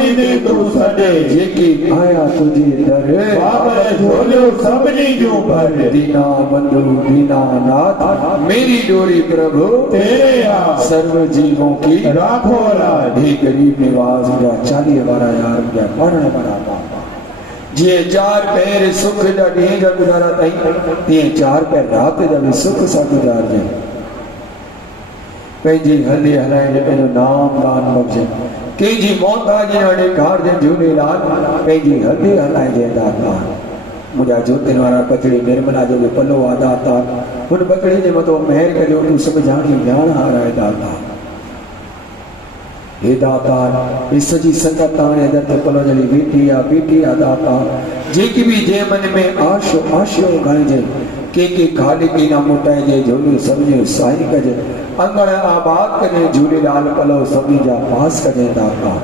सभिनी ने तू सॾे जेकी आया तुझे दर बाबा झोलियो सभिनी जो भर दीना बंधु दीना नाथ मेरी डोरी प्रभु तेरे आ सर्व जीवों की राखो लाज हे गरीब निवास जा 40 वारा यार जा पढ़ण वारा बाबा जे 4 पैर सुख जा ॾींहं जा गुज़ारा तई तीअं 4 पैर रात जा भी सुख सां गुज़ारजे पंहिंजी हले हलाए जे पंहिंजो नाम दान बख़्शे कंहिंजी मोहताजी हाणे घाट जे झूलेलाल पंहिंजी हले हलाए जे दाता मुझा ज्योतिन वारा पकड़ी निर्मला जो पलो आ दाता हुन पकड़ी जे मतो मेहर करियो तू समझाणी ॼाण हाराए दाता हे दाता इस सजी संगत ताणे दर ते पलो जली बीठी आ दाता जेकी भी जे मन में आशो गाइजे के खाली की ना मोटाए जे झोली समझे साई कजे अंगण आबाद कजे झूलेलाल पलो सभी जा पास कजे दाता